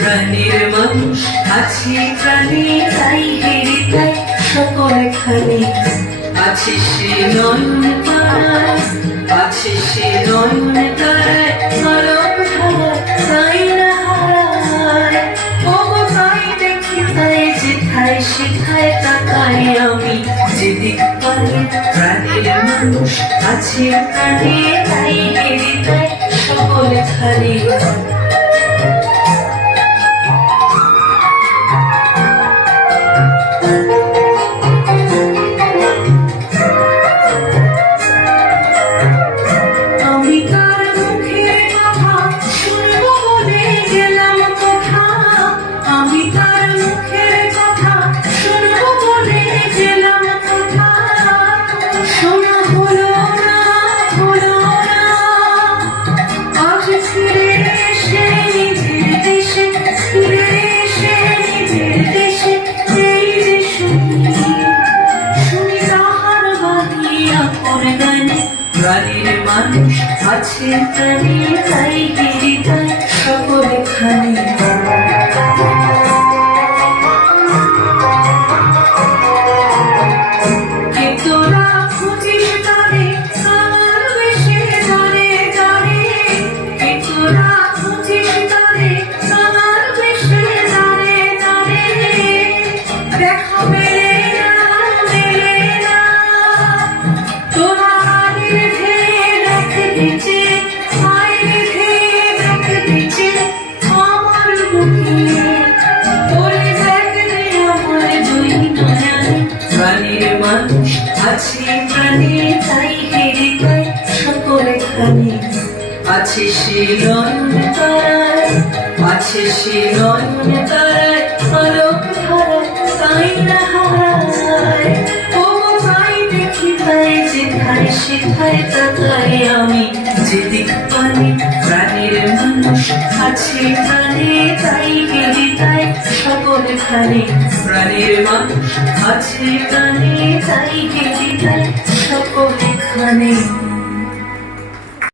প্রাণের মানুষ আছে প্রাণে তাই হৃদয় সকলখানে আছে সে নয়ন তারায়, আছে সে নয়ন তারায় আলোক ধারা তাই না হারায়। ও তাই দেখি তাই যেথায় সেথায় তাকাই আমি যেদিক পাই। প্রাণের মানুষ আছে প্রাণে তাই হৃদয় সকলখানে। প্রাণের মানুষ আছে প্রাণে তাই হৃদয় সকলখানে। তোরা খুঁজিস তারে আমার বেশে জানে জানে, তোরা খুঁজিস তারে আমার বেশে জানে জানে। দেখা মেলে না মেলে না তোরা প্রাণের মানুষ আছে প্রাণে তাই হৃদয় সকলখানে। আছে সে নয়ন তারায়, আছে সে নয়ন তারায় আলোক ধারা তাই না হারায়। ও তাই দেখি তাই যেথায় সেথায় তাকাই আমি যেদিক পাই। প্রাণের মানুষ আছে প্রাণে তাই হৃদয় সকলখানে। প্রাণের মানুষ আছে প্রাণে তাই হৃদয় সকলখানে।